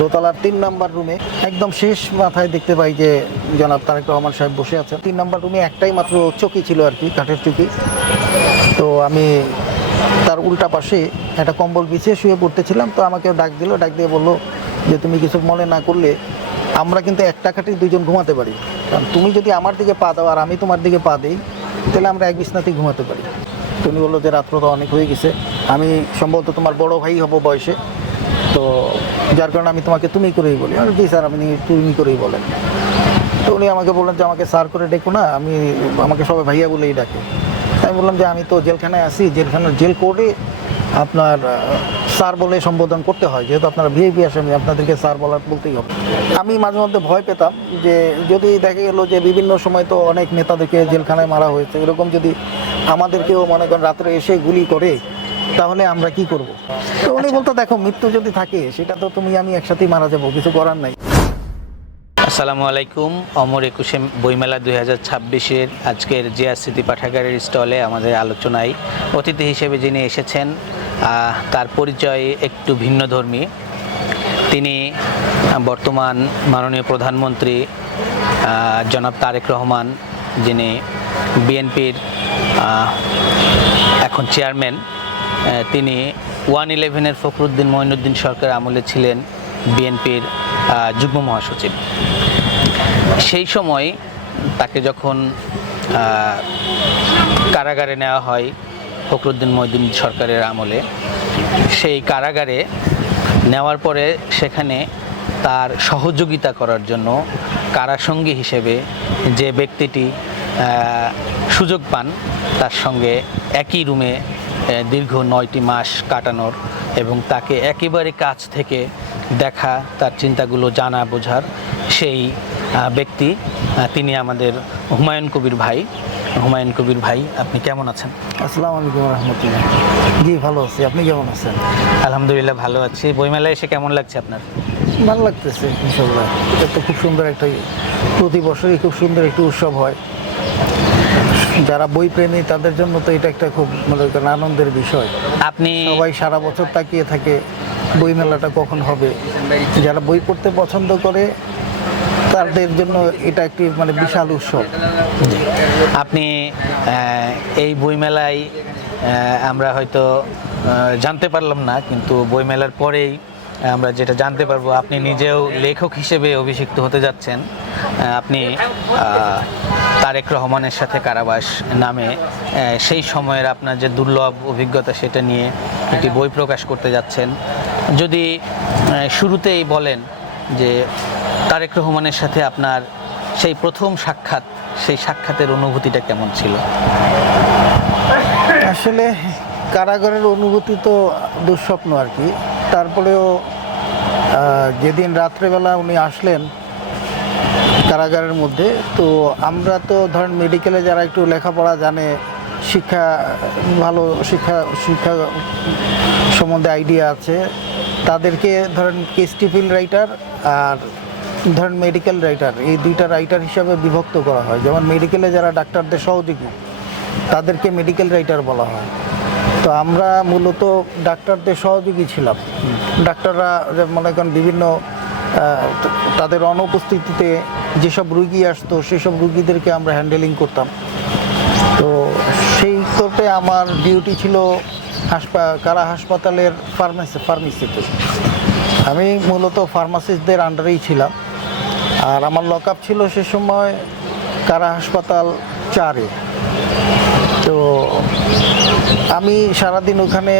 দোতলার 3 নাম্বার রুমে একদম শেষ মাথায় দেখতে পাই যে জনাব তারেক রহমান সাহেব বসে আছেন। 3 নাম্বার রুমে একটাই মাত্র চৌকি ছিল আর কি, কাঠের চৌকি। তো আমি তার উল্টা পাশে একটা কম্বল বিছিয়ে শুয়ে পড়তেছিলাম। তো আমাকে ডাক দিল, ডাক দিয়ে বললো যে তুমি কিছু মনে না করলে আমরা কিন্তু একটা খাটে দুজন ঘুমাতে পারি, কারণ তুমি যদি আমার দিকে পা দাও আর আমি তোমার দিকে পা দিই তাহলে আমরা এক বিছনাতেই ঘুমাতে পারি। তুমি বললো যে রাত্র তো অনেক হয়ে গেছে, আমি সম্ভবত তোমার বড় ভাই হব বয়সে, তো যার কারণে আমি তোমাকে তুমি করেই বলি। আর জি স্যার, আপনি তুমি করেই বলেন। তো উনি আমাকে বললেন যে আমাকে স্যার করে ডেকো না, আমাকে সবাই ভাইয়া বলেই ডাকে। আমি বললাম যে আমি তো জেলখানায় আছি, জেলখানার জেল কোর্টে আপনার স্যার বলে সম্বোধন করতে হয়, যেহেতু আপনারা ভিআইপি আসামি, আপনাদেরকে স্যার বলতেই হবে। আমি মাঝে মধ্যে ভয় পেতাম যে যদি দেখা গেলো যে বিভিন্ন সময় তো অনেক নেতাদেরকে জেলখানায় মারা হয়েছে, এরকম যদি আমাদেরকেও মনে করেন রাত্রে এসে গুলি করে তাহলে আমরা কি করব। তো উনি বলতো দেখো মৃত্যু যদি থাকে সেটা তো তুমি আমি একসাথেই মারা যাবো, কিছু করার নাই। আসসালামু আলাইকুম। অমর 21 বইমেলা 2026-এর আজকের জিয়া স্মৃতি পাঠাগারের স্টলে আমাদের আলোচনায় অতিথি হিসেবে যিনি এসেছেন তার পরিচয় একটু ভিন্নধর্মী। তিনি বর্তমান মাননীয় প্রধানমন্ত্রী জনাব তারেক রহমান, যিনি বিএনপির এখন চেয়ারম্যান। তিনি 111-এর ফখরুদ্দিন মঈনুদ্দিন সরকার আমলে ছিলেন বিএনপির যুগ্ম মহাসচিব। সেই সময় তাকে যখন কারাগারে নেওয়া হয় ফখরুদ্দিন মঈনুদ্দিন সরকারের আমলে, সেই কারাগারে নেওয়ার পরে সেখানে তার সহযোগিতা করার জন্য কারাসঙ্গী হিসেবে যে ব্যক্তিটি সুযোগ পান, তার সঙ্গে একই রুমে দীর্ঘ 9টি মাস কাটানোর এবং তাকে একেবারে কাছ থেকে দেখা, তার চিন্তাগুলো জানা বোঝার সেই ব্যক্তি তিনি আমাদের হুমায়ুন কবির ভাই। হুমায়ুন কবির ভাই, আপনি কেমন আছেন? আসসালামু আলাইকুম রহমতুল্লাহ। জি ভালো আছি, আপনি কেমন আছেন? আলহামদুলিল্লাহ ভালো আছি। বইমেলায় এসে কেমন লাগছে আপনার? ভালো লাগতেছে ইনশাল্লাহ। এটা তো খুব সুন্দর একটা, প্রতি বছরই খুব সুন্দর একটি উৎসব হয়। যারা বই প্রেমী তাদের জন্য তো এটা একটা খুব মনে করেন আনন্দের বিষয়। আপনি সবাই সারা বছর তাকিয়ে থাকে বই মেলাটা কখন হবে। যারা বই পড়তে পছন্দ করে তাদের জন্য এটা একটি মানে বিশাল উৎসব। আপনি এই বইমেলায় আমরা হয়তো জানতে পারলাম না, কিন্তু বইমেলার পরেই আমরা যেটা জানতে পারবো, আপনি নিজেও লেখক হিসেবে অভিষিক্ত হতে যাচ্ছেন। আপনি তারেক রহমানের সাথে কারাবাস নামে সেই সময়ের আপনার যে দুর্লভ অভিজ্ঞতা সেটা নিয়ে একটি বই প্রকাশ করতে যাচ্ছেন। যদি শুরুতেই বলেন যে তারেক রহমানের সাথে আপনার সেই প্রথম সাক্ষাৎ, সেই সাক্ষাতের অনুভূতিটা কেমন ছিল? আসলে কারাগারের অনুভূতি তো দুঃস্বপ্ন আর কি। তারপরেও যেদিন রাত্রেবেলা উনি আসলেন কারাগারের মধ্যে, তো আমরা তো ধরেন মেডিকেলে যারা একটু লেখাপড়া জানে, ভালো শিক্ষা সম্বন্ধে আইডিয়া আছে, তাদেরকে ধরেন কেস্টিফিল রাইটার আর ধরেন মেডিকেল রাইটার, এই দুইটা রাইটার হিসাবে বিভক্ত করা হয়। যেমন মেডিকেলে যারা ডাক্তারদের সহযোগী তাদেরকে মেডিকেল রাইটার বলা হয়। তো আমরা মূলত ডাক্তারদের সহযোগী ছিলাম। ডাক্তাররা মনে করেন বিভিন্ন তাদের অনুপস্থিতিতে যেসব রুগী আসতো সেসব রুগীদেরকে আমরা হ্যান্ডেলিং করতাম। সেই করতে আমার ডিউটি ছিল কারা হাসপাতালের ফার্মেসিতে। আমি মূলত ফার্মাসিস্টদের আন্ডারেই ছিলাম। আর আমার লক আপ ছিল সে সময় কারা হাসপাতাল 4-এ। তো আমি সারাদিন ওখানে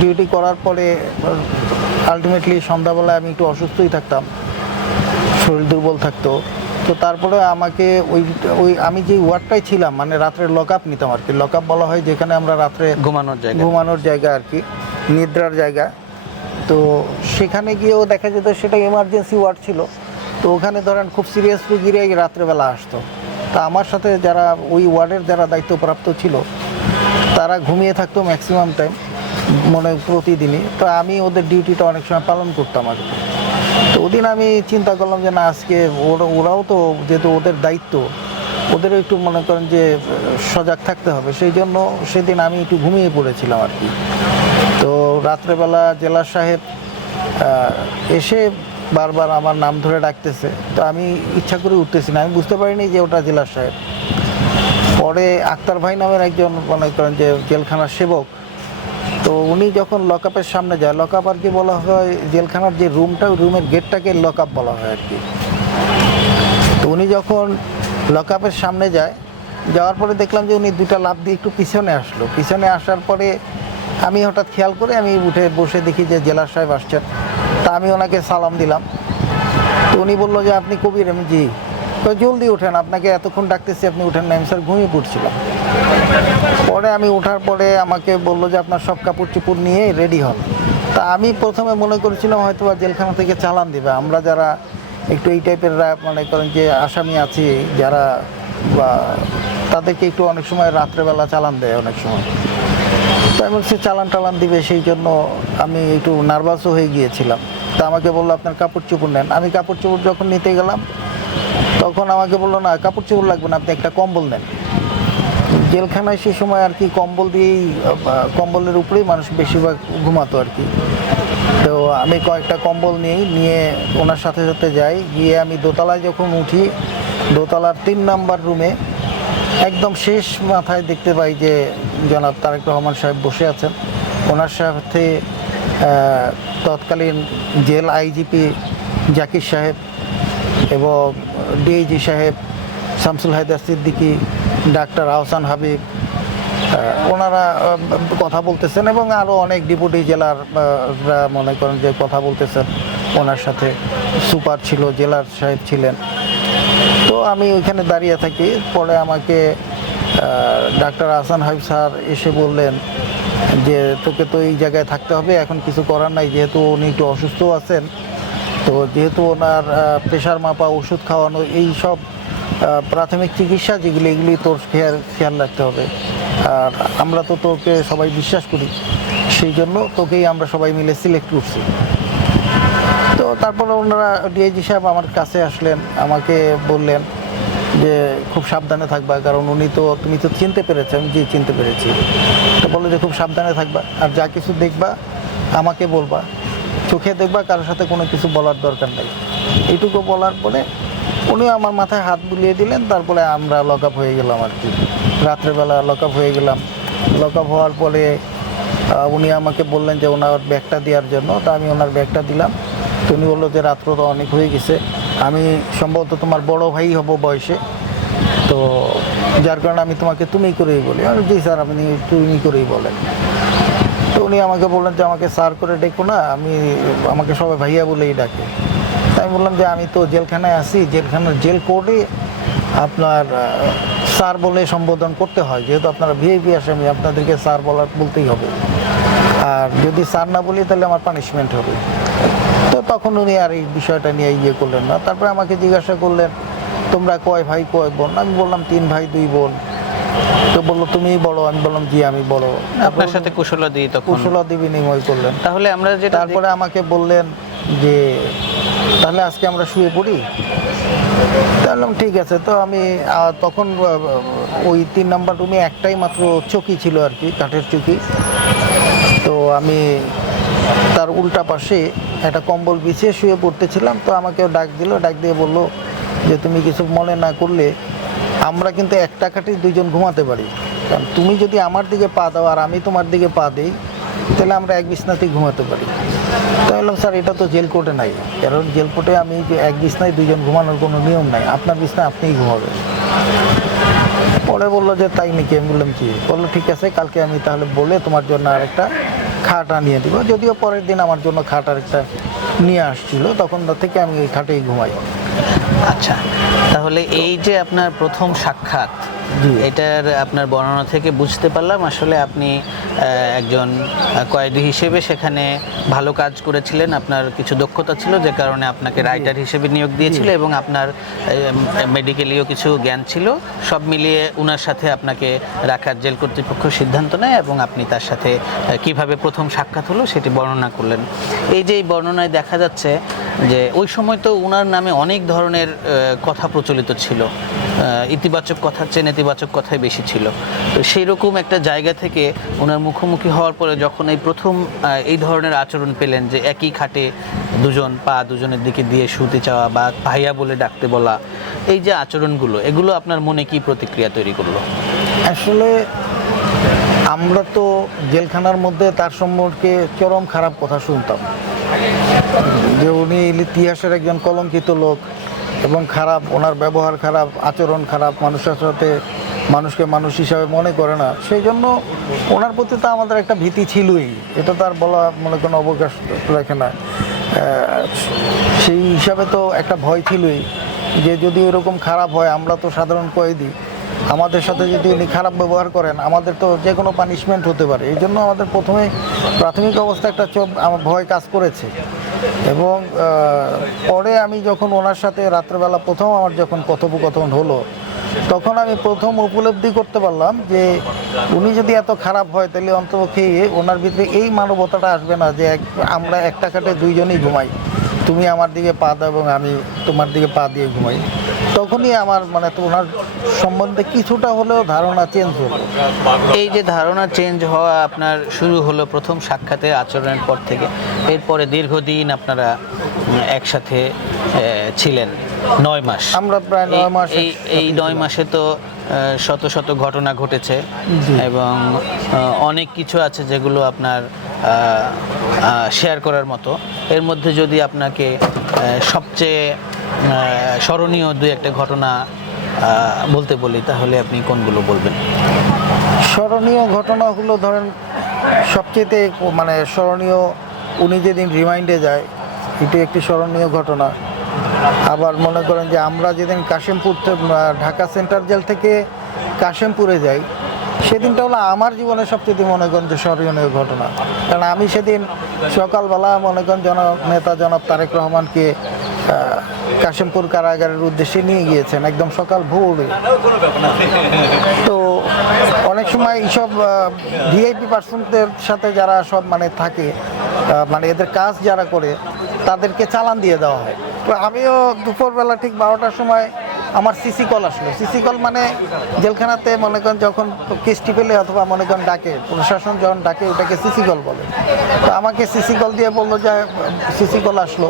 ডিউটি করার পরে আলটিমেটলি সন্ধ্যাবেলায় আমি একটু অসুস্থই থাকতাম, শরীর দুর্বল থাকতো। তো তারপরে আমাকে আমি যে ওয়ার্ডটাই ছিলাম, মানে রাত্রে লক আপ নিতাম আর কি। লক আপ বলা হয় যেখানে আমরা রাত্রে ঘুমানোর জায়গা আর কি, নিদ্রার জায়গা। তো সেখানে গিয়েও দেখা যেত সেটা এমার্জেন্সি ওয়ার্ড ছিল। তো ওখানে ধরেন খুব সিরিয়াস রুগীরাই রাত্রেবেলা আসতো। তা আমার সাথে যারা ওই ওয়ার্ডের যারা দায়িত্বপ্রাপ্ত ছিল তারা ঘুমিয়ে থাকতো ম্যাক্সিমাম টাইম, প্রতিদিনই। তো আমি ওদের ডিউটিটা অনেক সময় পালন করতাম আর কি। তো ওদিন আমি চিন্তা করলাম যে না, আজকে ওরাও তো যেহেতু ওদের দায়িত্ব, ওদেরও একটু মনে করেন যে সজাগ থাকতে হবে। সেই জন্য সেদিন আমি একটু ঘুমিয়ে পড়েছিলাম আর কি। তো রাত্রেবেলা জেলার সাহেব এসে বারবার আমার নাম ধরে ডাকতেছে, তো আমি ইচ্ছা করে উঠতেছি না, আমি বুঝতে পারিনি যে ওটা জেলার সাহেব। পরে আক্তার ভাই নামের একজন মনে করেন যে জেলখানার সেবক, তো উনি যখন লকআপের সামনে যায়, লকআপ আর কি বলা হয় জেলখানার যে রুমটা, ওই রুমের গেটটাকে লকআপ বলা হয় আর কি। তো উনি যখন লকআপের সামনে যায়, যাওয়ার পরে দেখলাম যে উনি দুটা লাফ দিয়ে একটু পিছনে আসলো। পিছনে আসার পরে আমি হঠাৎ খেয়াল করে আমি উঠে বসে দেখি যে জেলার সাহেব আসছেন। তা আমি ওনাকে সালাম দিলাম। তো উনি বললো যে আপনি কবির? আমি জি। তো জলদি ওঠেন, আপনাকে এতক্ষণ ডাকতেছি, আপনি উঠেন না। আমি স্যার ঘুমিয়ে পড়ছিলাম। পরে আমি ওঠার পরে আমাকে বললো যে আপনার সব কাপড় চোপড় নিয়ে রেডি হন। তা আমি প্রথমে মনে করেছিলাম হয়তো বা জেলখানা থেকে চালান দেবে। আমরা যারা একটু এই টাইপের মনে করেন যে আসামি আছি যারা, বা তাদেরকে একটু অনেক সময় রাত্রেবেলা চালান দেয় অনেক সময়। তো আমি বলছি চালান টালান দিবে, সেই জন্য আমি একটু নার্ভাসও হয়ে গিয়েছিলাম। তা আমাকে বললো আপনার কাপড় চোপড় নেন। আমি কাপড় চোপড় যখন নিতে গেলাম, তখন আমাকে বললো না কাপড় চোপড় লাগবে না, আপনি একটা কম্বল নেন। জেলখানায় সেই সময় আর কি কম্বল দিয়েই, কম্বলের উপরেই মানুষ বেশিরভাগ ঘুমাতো আর কি। তো আমি কয়েকটা কম্বল নিয়ে ওনার সাথে সাথে যাই। গিয়ে আমি দোতলায় যখন উঠি, দোতলার 3 নাম্বার রুমে একদম শেষ মাথায় দেখতে পাই যে জনাব তারেক রহমান সাহেব বসে আছেন। ওনার সাথে তৎকালীন জেল আইজিপি জাকির সাহেব এবং ডিআইজি সাহেব, শামসুল হায়দার সিদ্দিকী, ডাক্তার আহসান হাবিব, ওনারা কথা বলতেছেন এবং আরও অনেক ডেপুটি জেলার মনে করেন যে কথা বলতেছেন ওনার সাথে। সুপার ছিল, জেলার সাহেব ছিলেন। তো আমি ওইখানে দাঁড়িয়ে থাকি। পরে আমাকে ডাক্তার আহসান হাবিব স্যার এসে বললেন যে তোকে তো এই জায়গায় থাকতে হবে, এখন কিছু করার নাই, যেহেতু উনি একটু অসুস্থ আছেন। তো যেহেতু ওনার প্রেশার মাপা, ওষুধ খাওয়ানো, এই সব প্রাথমিক চিকিৎসা যেগুলি, এগুলি তোর খেয়াল রাখতে হবে। আর আমরা তো তোকে সবাই বিশ্বাস করি, সেই জন্য তোকেই আমরা সবাই মিলে সিলেক্ট করছি। তো তারপরে ওনারা, ডিআইজি সাহেব আমার কাছে আসলেন, আমাকে বললেন যে খুব সাবধানে থাকবা, কারণ তুমি তো চিনতে পেরেছেন। যে চিনতে পেরেছি। তো বললো যে খুব সাবধানে থাকবা, আর যা কিছু দেখবা আমাকে বলবা, চোখে দেখবা, কারোর সাথে কোনো কিছু বলার দরকার নেই। এইটুকু বলার পরে উনি আমার মাথায় হাত বুলিয়ে দিলেন। তারপরে আমরা লকআপ হয়ে গেলাম আর কি। রাত্রেবেলা লকআপ হয়ে গেলাম। লকআপ হওয়ার পরে উনি আমাকে বললেন যে ওনার ব্যাগটা দেওয়ার জন্য। তা আমি ওনার ব্যাগটা দিলাম। তো উনি বললো যে রাত্র তো অনেক হয়ে গেছে, আমি সম্ভবত তোমার বড় ভাই হব বয়সে, তো যার কারণে আমি তোমাকে তুমি করেই বলি। আমি জি স্যার, আপনি তুমি করেই বলেন। তো উনি আমাকে বললেন যে আমাকে স্যার করে ডেকো না, আমাকে সবাই ভাইয়া বলেই ডাকে। তাই আমি বললাম যে আমি তো জেলখানায় আছি, জেলখানার জেল কোর্টে আপনার স্যার বলে সম্বোধন করতে হয়, যেহেতু আপনারা ভিআইপি আসামি, আপনাদেরকে স্যার বলতেই হবে। আর যদি স্যার না বলি তাহলে আমার পানিশমেন্ট হবে। তো তখন উনি আর এই বিষয়টা নিয়ে করলেন না। তারপরে আমাকে জিজ্ঞাসা করলেন তোমরা কয় ভাই কয় বোন? আমি বললাম 3 ভাই 2 বোন। তো বললো তুমিই বড়? আমি বললাম জি আমি বড়। আপনার সাথে কুশলাদি বিনিময় করলেন। তাহলে আমরা যেটা তারপরে আমাকে বললেন যে তাহলে আজকে আমরা শুয়ে পড়ি। বললাম ঠিক আছে। তো আমি তখন ওই 3 নাম্বার রুমে একটাই মাত্র চৌকি ছিল আর কি, কাঠের চৌকি। তো আমি তার উল্টা পাশে একটা কম্বল বিছিয়ে শুয়ে পড়তেছিলাম। তো আমাকেও ডাক দিয়ে বললো যে তুমি কিছু মনে না করলে আমরা কিন্তু একটা খাটেই 2 জন ঘুমাতে পারি, কারণ তুমি যদি আমার দিকে পা দাও আর আমি তোমার দিকে পা দিই, তাহলে আমরা এক বিছনাতেই ঘুমাতে পারি। তো বললাম স্যার এটা তো জেল কোর্টে নাই, কারণ জেল কোর্টে আমি যে এক বিছনায় 2 জন ঘুমানোর কোনো নিয়ম নাই, আপনার বিছনায় আপনিই ঘুমাবেন। পরে বললো যে তাই নাকি? আমি বললাম কি? বললো ঠিক আছে, কালকে আমি তাহলে বলে তোমার জন্য আরেকটা খাট আনিয়ে দিব। যদিও পরের দিন আমার জন্য খাট আরেকটা নিয়ে আসছিল, তখন থেকে আমি ওই খাটেই ঘুমাই। আচ্ছা, তাহলে এই যে আপনার প্রথম সাক্ষাৎ, এটার আপনার বর্ণনা থেকে বুঝতে পারলাম আসলে আপনি একজন কয়েদি হিসেবে সেখানে ভালো কাজ করেছিলেন, আপনার কিছু দক্ষতা ছিল যে কারণে আপনাকে রাইটার হিসেবে নিয়োগ দিয়েছিল, এবং আপনার মেডিকেলীয় কিছু জ্ঞান ছিল। সব মিলিয়ে ওনার সাথে আপনাকে রাখার জেল কর্তৃপক্ষ সিদ্ধান্ত নেয়, এবং আপনি তার সাথে কিভাবে প্রথম সাক্ষাৎ হলো সেটি বর্ণনা করলেন। এই যে এই বর্ণনায় দেখা যাচ্ছে যে ওই সময় তো ওনার নামে অনেক ধরনের কথা প্রচলিত ছিল, ইতিবাচক কথা চেনে নেতিবাচক কথাই বেশি ছিল। তো সেই রকম একটা জায়গা থেকে ওনার মুখোমুখি হওয়ার পরে যখন এই প্রথম এই ধরনের আচরণ পেলেন, যে একই খাটে দুজন পা দুজনের দিকে দিয়ে শুতে চাওয়া বা ভাইয়া বলে ডাকতে বলা, এই যে আচরণগুলো, এগুলো আপনার মনে কি প্রতিক্রিয়া তৈরি করলো? আসলে আমরা তো জেলখানার মধ্যে তার সম্পর্কে চরম খারাপ কথা শুনতাম, যে উনি ইতিহাসের একজন কলঙ্কিত লোক এবং খারাপ, ওনার ব্যবহার খারাপ, আচরণ খারাপ, মানুষের সাথে মানুষকে মানুষ হিসাবে মনে করে না। সেই জন্য ওনার প্রতি তো আমাদের একটা ভীতি ছিলই, এটা তার বলা মনে কোনো অবকাশ রাখে না। সেই হিসাবে তো একটা ভয় ছিলই যে যদি এরকম খারাপ হয়, আমরা তো সাধারণ কয়েদি, আমাদের সাথে যদি উনি খারাপ ব্যবহার করেন আমাদের তো যে কোনো পানিশমেন্ট হতে পারে। এই জন্য আমাদের প্রথমে প্রাথমিক অবস্থায় একটা আমার ভয় কাজ করেছে। এবং পরে আমি যখন ওনার সাথে রাত্রেবেলা প্রথম আমার যখন কথোপকথন হলো, তখন আমি প্রথম উপলব্ধি করতে পারলাম যে উনি যদি এত খারাপ হয় তাহলে অন্তপক্ষে ওনার ভিতরে এই মানবতাটা আসবে না যে আমরা একটা খাটে দুইজনেই ঘুমাই, তুমি আমার দিকে পা দাও এবং আমি তোমার দিকে পা দিয়ে ঘুমাই। তখনই আমার মানে তো ওনার সম্বন্ধে কিছুটা হলেও ধারণা চেঞ্জ হলো। এই যে ধারণা চেঞ্জ হওয়া আপনার শুরু হলো প্রথম সাক্ষাতে আচরণের পর থেকে, এরপরে দীর্ঘদিন আপনারা একসাথে ছিলেন, 9 মাস। আমরা প্রায় 9 মাস। এই 9 মাসে তো শত শত ঘটনা ঘটেছে এবং অনেক কিছু আছে যেগুলো আপনার শেয়ার করার মতো। এর মধ্যে যদি আপনাকে সবচেয়ে স্মরণীয় দুই একটা ঘটনা বলতে বলি, তাহলে আপনি কোনগুলো বলবেন? স্মরণীয় ঘটনাগুলো ধরেন সবচেয়ে মানে স্মরণীয়, উনি যেদিন রিমাইন্ডে যায় এটি একটি স্মরণীয় ঘটনা। আবার মনে করেন যে আমরা যেদিন কাশিমপুর ঢাকা সেন্ট্রাল জেল থেকে কাশিমপুরে যাই, সেদিনটা হলো আমার জীবনের সবচেয়ে মনে করেন যে স্মরণীয় ঘটনা। কারণ আমি সেদিন সকালবেলা মনে করেন নেতা জনাব তারেক রহমানকে কাশিমপুর কারাগারের উদ্দেশ্যে নিয়ে গিয়েছেন একদম সকাল ভোরে। তো অনেক সময় এইসব ভিআইপি পার্সনদের সাথে যারা সব মানে থাকে, মানে এদের কাজ যারা করে, তাদেরকে চালান দিয়ে দেওয়া হয়। তো আমিও দুপুরবেলা ঠিক 12টার সময় আমার সিসি কল আসলো। সিসি কল মানে জেলখানাতে মনে করেন যখন কেসটি পেলে অথবা মনে করেন ডাকে, প্রশাসন যখন ডাকে ওটাকে সিসি কল বলে। তো আমাকে সিসি কল দিয়ে বললো যে সিসি কল আসলো।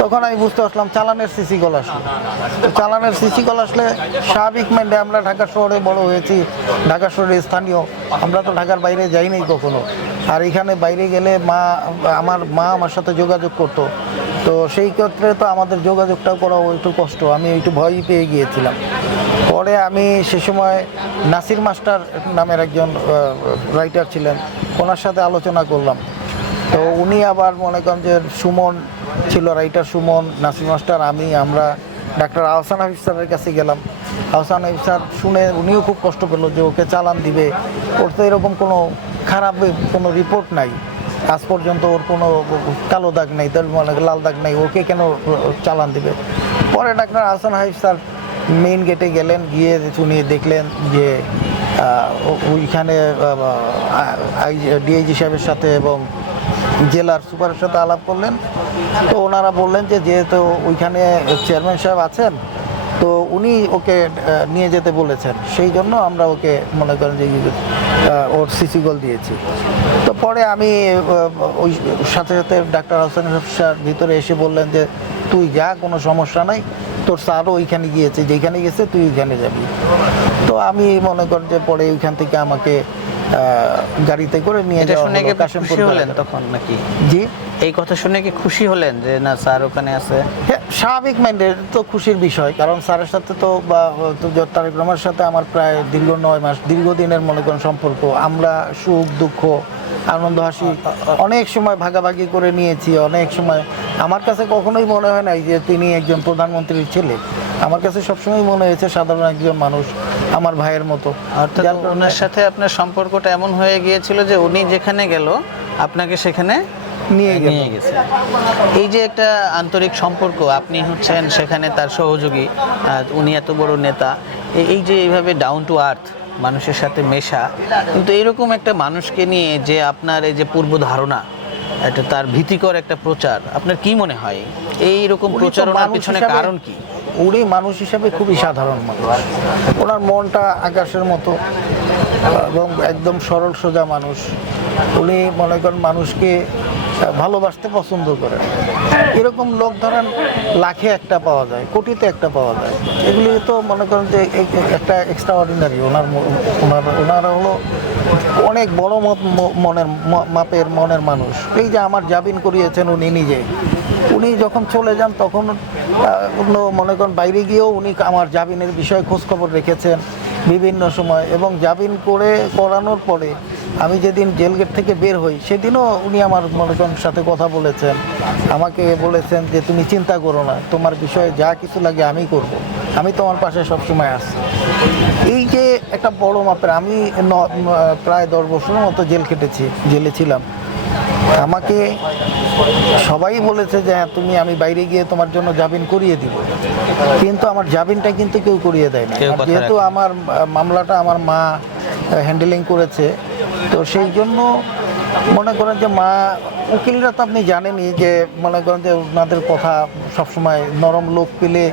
তখন আমি বুঝতে পারলাম চালানের সিসি কল আসলো। তো চালানের সিসি কল আসলে স্বাভাবিক মাইন্ডে, আমরা ঢাকা শহরে বড় হয়েছি, ঢাকা শহরে স্থানীয়, আমরা তো ঢাকার বাইরে যাইনি কখনো। আর এখানে বাইরে গেলে আমার মা আমার সাথে যোগাযোগ করতো, তো সেই ক্ষেত্রে তো আমাদের যোগাযোগটাও করা একটু কষ্ট, আমি একটু ভয়ই পেয়ে গিয়েছিলাম। পরে আমি সে সময় নাসির মাস্টার নামের একজন রাইটার ছিলেন, ওনার সাথে আলোচনা করলাম। তো উনি আবার মনে করেন যে সুমন ছিল রাইটার, সুমন, নাসির মাস্টার, আমরা ডাক্তার আহসান হাফিজ স্যারের কাছে গেলাম। আহসান হাফিজ স্যার শুনে উনিও খুব কষ্ট পেল যে ওকে চালান দিবে, ওর তো এরকম কোনো খারাপ কোনো রিপোর্ট নাই, আজ পর্যন্ত ওর কোনো কালো দাগ নেই, তার মানে লাল দাগ নেই, ওকে কেন চালান দিবে। পরে ডাক্তার আহসান হাফিজ স্যার মেইন গেটে গেলেন, গিয়ে উনি দেখলেন যে ওইখানে ডিআইজি সাহেবের সাথে এবং জেলার সুপারের সাথে আলাপ করলেন। তো ওনারা বললেন যে যেহেতু ওইখানে চেয়ারম্যান সাহেব আছেন, তো উনি ওকে নিয়ে যেতে বলেছেন, সেই জন্য আমরা ওকে মনে করেন যে ওর সিসি কল দিয়েছি। তো পরে আমি ওই সাথে সাথে ডাক্তার হোসেন স্যার ভিতরে এসে বললেন যে তুই যা, কোনো সমস্যা নাই, তোর স্যারও ওইখানে গিয়েছে, যেখানে গেছে তুই ওইখানে যাবি। তো আমি মনে করেন যে পরে ওইখান থেকে আমাকে গাড়িতে করে নিয়ে যাওয়া হলো কাশিমপুর। হলেন তখন নাকি? জি, এই কথা শুনে কি খুশি হলেন যে না স্যার ওখানে আছে? হ্যাঁ, স্বাভাবিক মাইন্ডের তো খুশির বিষয়, কারণ স্যারের সাথে তো বা তারেক রহমানের সাথে আমার প্রায় দীর্ঘ 9 মাস দীর্ঘদিনের মনে করেন সম্পর্ক। আমরা সুখ দুঃখ আনন্দ হাসি অনেক সময় ভাগাভাগি করে নিয়েছি। অনেক সময় আমার কাছে কখনোই মনে হয় নাই যে তিনি একজন প্রধানমন্ত্রীর ছেলে, আমার কাছে সবসময় মনে হয়েছে সাধারণ একজন মানুষ, আমার ভাইয়ের মতো। অর্থাৎ ওনার সাথে আপনার সম্পর্কটা এমন হয়ে গিয়েছিল যে উনি যেখানে গেল আপনাকে সেখানে নিয়ে গেছে। এই যে একটা আন্তরিক সম্পর্ক, আপনি হচ্ছেন সেখানে তার সহযোগী, উনি এত বড় নেতা, এই যে এইভাবে ডাউন টু আর্থ মানুষের সাথে মেশা, কিন্তু এরকম একটা মানুষকে নিয়ে যে আপনার এই যে পূর্ব ধারণা, এটা তার ভীতিকর একটা প্রচার, আপনার কি মনে হয়? এইরকম উনি তো প্রচারণার মানুষ পিছনে হিসাবে- কারণ কি? উনি মানুষ হিসাবে খুবই সাধারণ মানুষ, ওনার মনটা আকাশের মতো এবং একদম সরল সোজা মানুষ। উনি মনে করেন মানুষকে ভালোবাসতে পছন্দ করেন। এরকম লোক ধরেন লাখে একটা পাওয়া যায়, কোটিতে একটা পাওয়া যায়। এগুলি তো মনে করেন যে একটা এক্সট্রা অর্ডিনারি। ওনারা হলো অনেক বড় মাপের মনের মানুষ। এই যে আমার জামিন করিয়েছেন উনি নিজে, উনি যখন চলে যান তখন মনে করেন বাইরে গিয়েও উনি আমার জামিনের বিষয়ে খোঁজখবর রেখেছেন বিভিন্ন সময়, এবং জামিন করানোর পরে আমি যেদিন জেল গেট থেকে বের হই সেদিনও উনি আমার মনে করেন সাথে কথা বলেছেন, আমাকে বলেছেন যে তুমি চিন্তা করো না, তোমার বিষয়ে যা কিছু লাগে আমি করব, আমি তোমার পাশে সবসময় আছি। এই যে একটা বড় মাপের, আমি প্রায় 10 বছরের মতো জেলে ছিলাম। আমাকে সবাই বলেছে যে হ্যাঁ তুমি, আমি বাইরে গিয়ে তোমার জন্য জামিন করিয়ে দিব, কিন্তু আমার জামিনটা কিন্তু কেউ করিয়ে দেয় না। কেউ আর কথা যেহেতু আমার মামলাটা আমার মা হ্যান্ডেলিং করেছে, তো সেই জন্য মনে করেন যে মা, উকিলরা তো আপনি জানেনই যে মনে করেন যে ওনাদের কথা সবসময় নরম লোক পেলে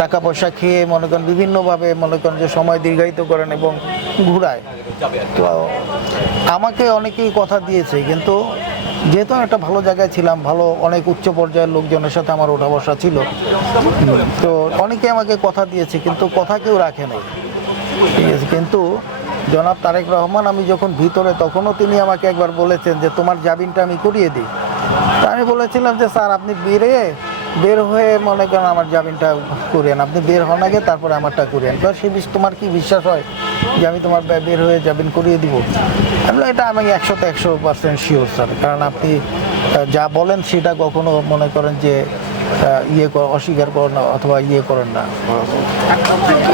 টাকা পয়সা খেয়ে মনে করেন বিভিন্নভাবে মনে করেন যে সময় দীর্ঘায়িত করেন এবং ঘুরায়। তো আমাকে অনেকেই কথা দিয়েছে, কিন্তু যেহেতু আমি একটা ভালো জায়গায় ছিলাম, ভালো অনেক উচ্চ পর্যায়ের লোকজনের সাথে আমার ওঠা বসা ছিল, তো অনেকে আমাকে কথা দিয়েছে, কিন্তু কথা কেউ রাখে নাই। ঠিক আছে, কিন্তু জনাব তারেক রহমান আমি যখন ভিতরে, তখনও তিনি আমাকে একবার বলেছেন যে তোমার জামিনটা আমি করিয়ে দিই। তা আমি বলেছিলাম যে স্যার আপনি বের হয়ে মনে করেন আমার জামিনটা করিয়েন, আপনি বের হন আগে, তারপরে আমারটা করিয়েন। তো সে তোমার কি বিশ্বাস হয় যে আমি তোমার বের হয়ে জামিন করিয়ে দিব? আমি বললাম, এটা আমি 100% শিওর স্যার, কারণ আপনি যা বলেন সেটা কখনো মনে করেন যে অস্বীকার করেন না, অথবা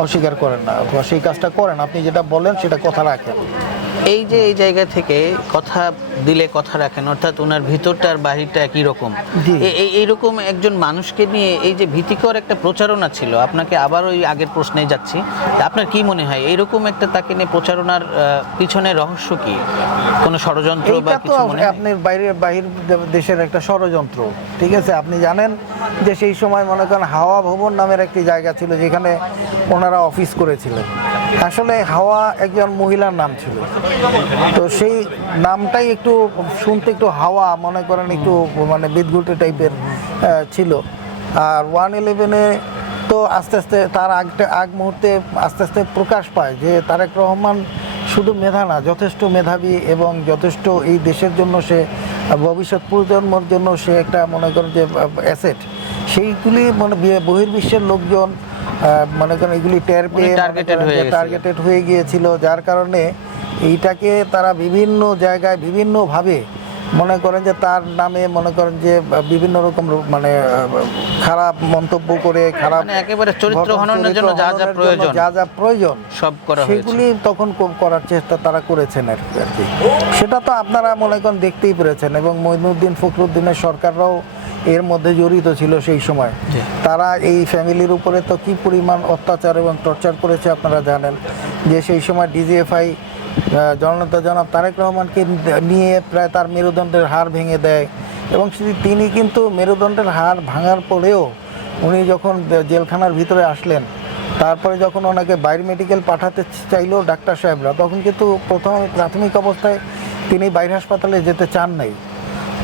অস্বীকার করেন না, অথবা সেই কাজটা করেন, আপনি যেটা বলেন সেটা কথা রাখেন। এই যে এই জায়গা থেকে কথা দিলে কথা রাখেন, অর্থাৎ ওনার ভিতরটা আর বাহিরটা একই রকম। জি। এইরকম একজন মানুষকে নিয়ে এই যে ভীতিকর একটা প্রচারণা ছিল, আপনাকে আবার ওই আগের প্রশ্নে যাচ্ছি, আপনার কি মনে হয় এইরকম একটা তাকে নিয়ে প্রচারণার পিছনে রহস্য কি? কোনো ষড়যন্ত্র বা এইটা তো কিছু মনে হয়? আপনার বাহির দেশের একটা ষড়যন্ত্র। ঠিক আছে, আপনি জানেন যে সেই সময় মনে করেন হাওয়া ভবন নামের একটি জায়গা ছিল যেখানে ওনারা অফিস করেছিলেন। আসলে হাওয়া একজন মহিলার নাম ছিল, তো সেই নামটাই একটু শুনতে একটু হাওয়া মনে করেন একটু মানে বিদঘুটে টাইপের ছিল। আর 111-এ তো আস্তে আস্তে তার আগ মুহূর্তে আস্তে আস্তে প্রকাশ পায় যে তারেক রহমান শুধু মেধা না, যথেষ্ট মেধাবী এবং যথেষ্ট এই দেশের জন্য সে ভবিষ্যৎ প্রজন্মের জন্য সে একটা মনে করেন যে অ্যাসেট। সেইগুলি মানে বহির্বিশ্বের লোকজন মনে করেন এগুলি টের পেয়ে টার্গেটেড হয়ে গিয়েছিল, যার কারণে এইটাকে তারা বিভিন্ন জায়গায় বিভিন্নভাবে মনে করেন যে তার নামে মনে করেন যে বিভিন্ন রকম মানে খারাপ মন্তব্য করে, খারাপ মানে একেবারে চরিত্র হননের জন্য যা যা প্রয়োজন সব করা হয়েছে, সেগুলি তখন করার চেষ্টা তারা করেছেন আর কি। সেটা তো আপনারা মনে করেন দেখতেই পেরেছেন, এবং মঈনুদ্দিন ফখরুদ্দিনের সরকাররাও এর মধ্যে জড়িত ছিল সেই সময়। তারা এই ফ্যামিলির উপরে তো কি পরিমাণ অত্যাচার এবং টর্চার করেছে আপনারা জানেন, যে সেই সময় ডিজিএফআই জনাব তারেক রহমানকে নিয়ে প্রায় তার মেরুদণ্ডের হাড় ভেঙে দেয়, এবং তিনি কিন্তু মেরুদণ্ডের হাড় ভাঙার পরেও উনি যখন জেলখানার ভিতরে আসলেন, তারপরে যখন ওনাকে বাইরে মেডিকেল পাঠাতে চাইলো ডাক্তার সাহেবরা, তখন কিন্তু প্রাথমিক অবস্থায় তিনি বাইরে হাসপাতালে যেতে চান নাই।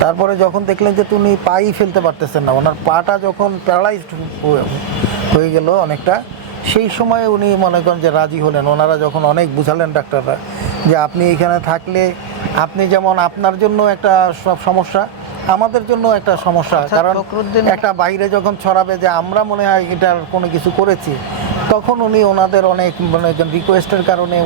তারপরে যখন দেখলেন যে তিনি পাই ফেলতে পারতেছেন না, ওনার পাটা যখন প্যারালাইজড হয়ে গেল অনেকটা, সেই সময় উনি মনে করেন যে রাজি হলেন। ওনারা যখন অনেক বুঝালেন ডাক্তাররা যে আপনি এখানে থাকলে আপনি যেমন আপনার জন্য একটা সব সমস্যা, আমাদের জন্য একটা সমস্যা, কারণ একটা বাইরে যখন ছড়াবে যে আমরা মনে হয় এটার কোনো কিছু করেছি, তখন উনি ওনাদের অনেক মানে রিকোয়েস্টের কারণে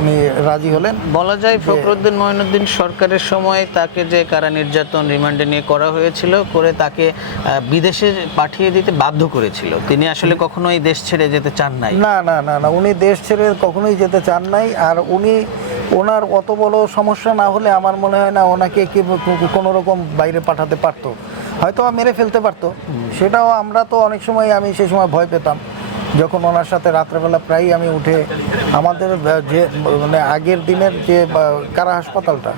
উনি রাজি হলেন। বলা যায় ফখরুদ্দিন মঈনুদ্দিন সরকারের সময় তাকে যে কারা নির্যাতন রিমান্ডে নিয়ে করা হয়েছিল, করে তাকে বিদেশে পাঠিয়ে দিতে বাধ্য করেছিল। তিনি আসলে কখনো এই দেশ ছেড়ে যেতে চান নাই। না, উনি দেশ ছেড়ে কখনোই যেতে চান নাই। আর ওনার অত বড় সমস্যা না হলে আমার মনে হয় না ওনাকে কোনো রকম বাইরে পাঠাতে পারতো, হয়তো মেরে ফেলতে পারতো। সেটাও আমরা তো অনেক সময়, আমি সেই সময় ভয় পেতাম যখন ওনার সাথে রাত্রেবেলা প্রায়ই আমি উঠে, আমাদের যে মানে আগের দিনের যে কারা হাসপাতালটা,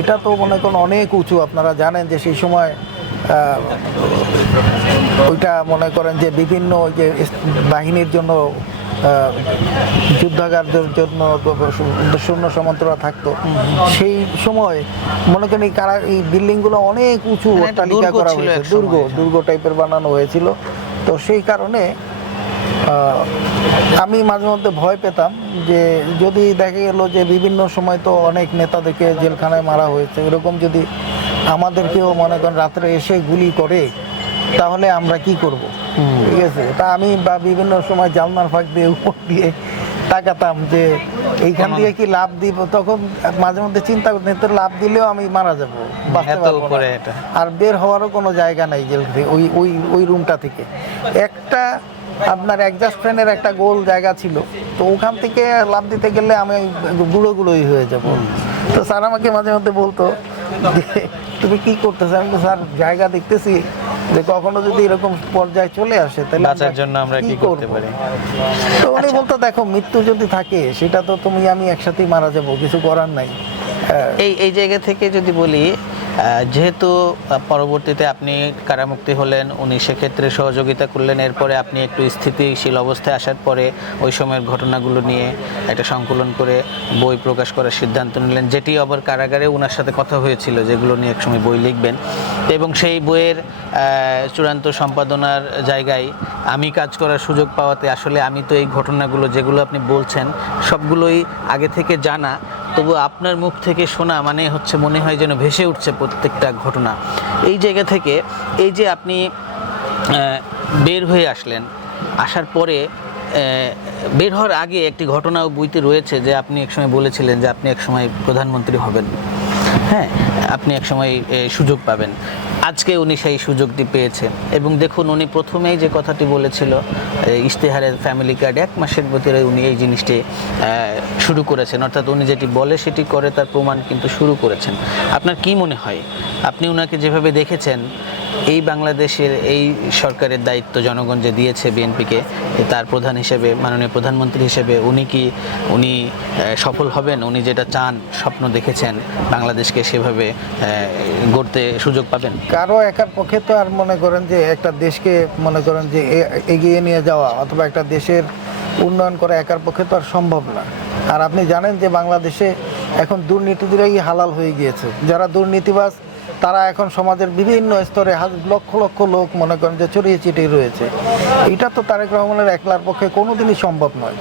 এটা তো মনে করেন অনেক উঁচু। আপনারা জানেন যে সেই সময় ওইটা মনে করেন যে বিভিন্ন ওই যে বাহিনীর জন্য যুদ্ধাগারদের জন্য সৈন্য সামন্তরা থাকতো, সেই সময় মনে করেন এই বিল্ডিংগুলো অনেক উঁচু মানে একটা অট্টালিকা দুর্গ করা ছিল হয়েছে, এক সময়। দুর্গ টাইপের বানানো হয়েছিল। তো সেই কারণে আমি মাঝে মধ্যে ভয় পেতাম যে যদি দেখা গেল যে বিভিন্ন সময় তো অনেক নেতাদেরকে জেলখানায় মারা হয়েছে, এরকম যদি আমাদেরকেও মনে করেন রাত্রে এসে গুলি করে তাহলে আমরা কি করব? ঠিক আছে, তা আমি বা বিভিন্ন সময় জালনার ফাঁক দিয়ে উপর দিয়ে তাকাতাম যে এইখান দিয়ে কি লাভ দিব, তখন মাঝে মধ্যে চিন্তা করতাম তো লাভ দিলেও আমি মারা যাবো, বাঁচতে এত পারবো না। উপরে এটা। আর বের হওয়ারও কোনো জায়গা নাই জেল থেকে, ওই ওই ওই রুমটা থেকে একটা আপনার অ্যাডজাস্ট ফ্যানের একটা গোল জায়গা ছিল, তো ওখান থেকে লাভ দিতে গেলে আমি গুঁড়োই হয়ে যাব। তো স্যার আমাকে মাঝে মধ্যে বলতো যে তুমি কি করতেছো? আমি বলছি, স্যার জায়গা দেখতেছি যে কখনো যদি এরকম পর্যায়ে চলে আসে তাহলে বাঁচার জন্য আমরা কি করতে করব? পারি? তো উনি বলতো দেখো মৃত্যু যদি থাকে সেটা তো তুমি আমি একসাথেই মারা যাব, কিছু করার নাই। এই জায়গা থেকে যদি বলি, যেহেতু পরবর্তীতে আপনি কারামুক্তি হলেন, উনি সেক্ষেত্রে সহযোগিতা করলেন, এরপরে আপনি একটু স্থিতিশীল অবস্থায় আসার পরে ওই সময়ের ঘটনাগুলো নিয়ে একটা সংকলন করে বই প্রকাশ করার সিদ্ধান্ত নিলেন, যেটি আবার কারাগারে ওনার সাথে কথা হয়েছিল যেগুলো নিয়ে একসময় বই লিখবেন। এবং সেই বইয়ের চূড়ান্ত সম্পাদনার জায়গায় আমি কাজ করার সুযোগ পাওয়াতে আসলে আমি তো এই ঘটনাগুলো যেগুলো আপনি বলছেন সবগুলোই আগে থেকে জানা, তবু আপনার মুখ থেকে শোনা মানে হচ্ছে মনে হয় যেন ভেসে উঠছে প্রত্যেকটা ঘটনা। এই জায়গা থেকে এই যে আপনি বের হয়ে আসলেন, আসার পরে বের হওয়ার আগে একটি ঘটনাও বইতে রয়েছে যে আপনি একসময় বলেছিলেন যে আপনি একসময় প্রধানমন্ত্রী হবেন, হ্যাঁ, আপনি একসময় সুযোগ পাবেন। আজকে উনি সেই সুযোগটি পেয়েছে এবং দেখুন উনি প্রথমেই যে কথাটি বলেছিল ইশতেহারের ফ্যামিলি কার্ড 1 মাসের ভিতরে উনি এই জিনিসটি শুরু করেছেন, অর্থাৎ উনি যেটি বলে সেটি করে, তার প্রমাণ কিন্তু শুরু করেছেন। আপনার কি মনে হয়, আপনি ওনাকে যেভাবে দেখেছেন, এই বাংলাদেশের এই সরকারের দায়িত্ব জনগণ যে দিয়েছে বিএনপিকে, তার প্রধান হিসেবে, মাননীয় প্রধানমন্ত্রী হিসেবে উনি সফল হবেন? উনি যেটা চান, স্বপ্ন দেখেছেন বাংলাদেশকে সেভাবে গড়তে সুযোগ পাবেন? কারো একার পক্ষে তো আর মনে করেন যে একটা দেশকে মনে করেন যে এগিয়ে নিয়ে যাওয়া অথবা একটা দেশের উন্নয়ন করা একার পক্ষে তো আর সম্ভব না। আর আপনি জানেন যে বাংলাদেশে এখন দুর্নীতিরাই হালাল হয়ে গিয়েছে। যারা দুর্নীতিবাজ তারা এখন সমাজের বিভিন্ন স্তরে লক্ষ লক্ষ লোক মনে করেন যে ছড়িয়ে ছিটিয়ে রয়েছে। এটা তো তারেক রহমানের একলার পক্ষে কোনোদিনই সম্ভব নয়।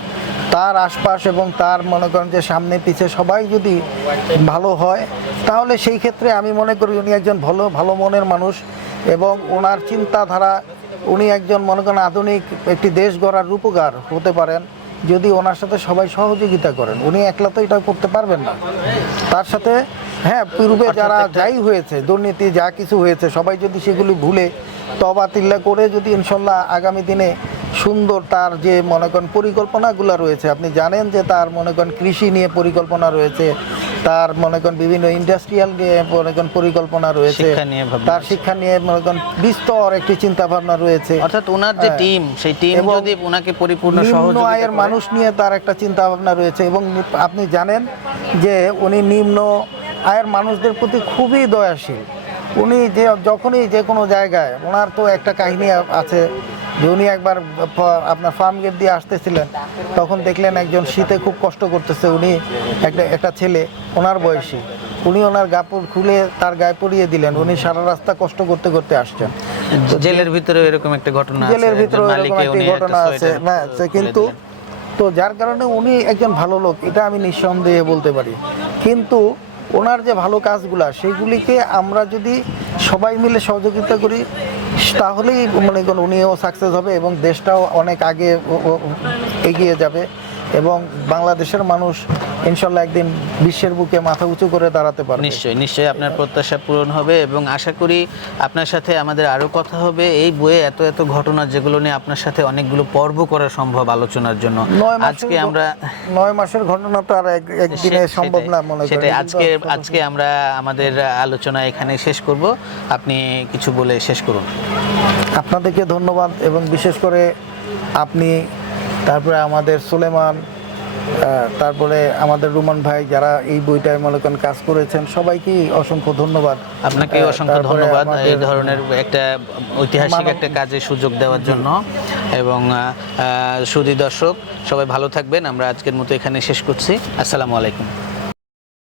তার আশপাশ এবং তার মনে করেন যে সামনে পিছে সবাই যদি ভালো হয় তাহলে সেই ক্ষেত্রে আমি মনে করি উনি একজন ভালো মনের মানুষ এবং ওনার চিন্তাধারা, উনি একজন মনে করেন আধুনিক একটি দেশ গড়ার রূপকার হতে পারেন যদি ওনার সাথে সবাই সহযোগিতা করেন। উনি একলা তো এটা করতে পারবেন না। তার সাথে হ্যাঁ, পূর্বে যারা যাই হয়েছে, দুর্নীতি যা কিছু হয়েছে, সবাই যদি সেগুলি ভুলে তবা তিল্লা করে যদি ইনশাল্লাহ আগামী দিনে সুন্দর তার যে মনে করেন পরিকল্পনাগুলো রয়েছে, আপনি জানেন যে তার মনে করেন কৃষি নিয়ে পরিকল্পনা রয়েছে, তার মনে করেন বিভিন্ন ইন্ডাস্ট্রিয়াল নিয়ে মনে করেন পরিকল্পনা রয়েছে, তার শিক্ষা নিয়ে মনে করেন বিস্তর একটি চিন্তা ভাবনা রয়েছে। অর্থাৎ ওনার যে টিম, সেই টিম যদি ওনাকে পরিপূর্ণ নিম্ন আয়ের মানুষ নিয়ে তার একটা চিন্তা ভাবনা রয়েছে এবং আপনি জানেন যে উনি নিম্ন আয়ের মানুষদের প্রতি খুবই দয়াশীল। উনি যখনই যে কোনো জায়গায়, ওনার তো একটা কাহিনী আছে যে উনি একবার আপনার ফার্ম গেট দিয়ে আসতেছিলেন, তখন দেখলেন একজন শীতে খুব কষ্ট করতেছে, উনি একটা ছেলে ওনার বয়সী, উনি ওনার কাপড় খুলে তার গায়ে পরিয়ে দিলেন। উনি সারা রাস্তা কষ্ট করতে করতে আসছেন। জেলের ভিতরে এরকম একটা ঘটনা আছে, জেলের ভিতরে এরকম একটি ঘটনা আছে, কিন্তু তো যার কারণে উনি একজন ভালো লোক, এটা আমি নিঃসন্দেহে বলতে পারি। কিন্তু ওনার যে ভালো কাজগুলা সেগুলিকে আমরা যদি সবাই মিলে সহযোগিতা করি তাহলেই মনে করেন উনিও সাকসেস হবে এবং দেশটাও অনেক আগে এগিয়ে যাবে এবং বাংলাদেশের মানুষ ইনশাল্লাহ একদিন বিশ্বের বুকে মাথা উঁচু করে দাঁড়াতে পারবে। নিশ্চয়ই আপনার প্রত্যাশা পূরণ হবে এবং আশা করি আপনার সাথে আমাদের আরও কথা হবে। এই বইয়ে এত ঘটনা যেগুলো নিয়ে আপনার সাথে অনেকগুলো পর্ব করা সম্ভব আলোচনার জন্য। আজকে আমরা 9 মাসের ঘটনা তো আর একদিনে সম্ভব না মনে করি। সেটাই আজকে আমরা আমাদের আলোচনা এখানে শেষ করব। আপনি কিছু বলে শেষ করুন। আপনাদেরকে ধন্যবাদ এবং বিশেষ করে আপনি, তারপরে আমাদের সুলেমান তারপরে আমাদের রুমান ভাই যারা এই বইটায় মনে করেন কাজ করেছেন সবাইকেই অসংখ্য ধন্যবাদ। আপনাকে অসংখ্য তারপরে ধন্যবাদ আমাদের এই ধরনের একটা ঐতিহাসিক মানব- একটা কাজে সুযোগ দেওয়ার জন্য। এবং সুধী দর্শক সবাই ভালো থাকবেন। আমরা আজকের মতো এখানে শেষ করছি। আসসালামু আলাইকুম।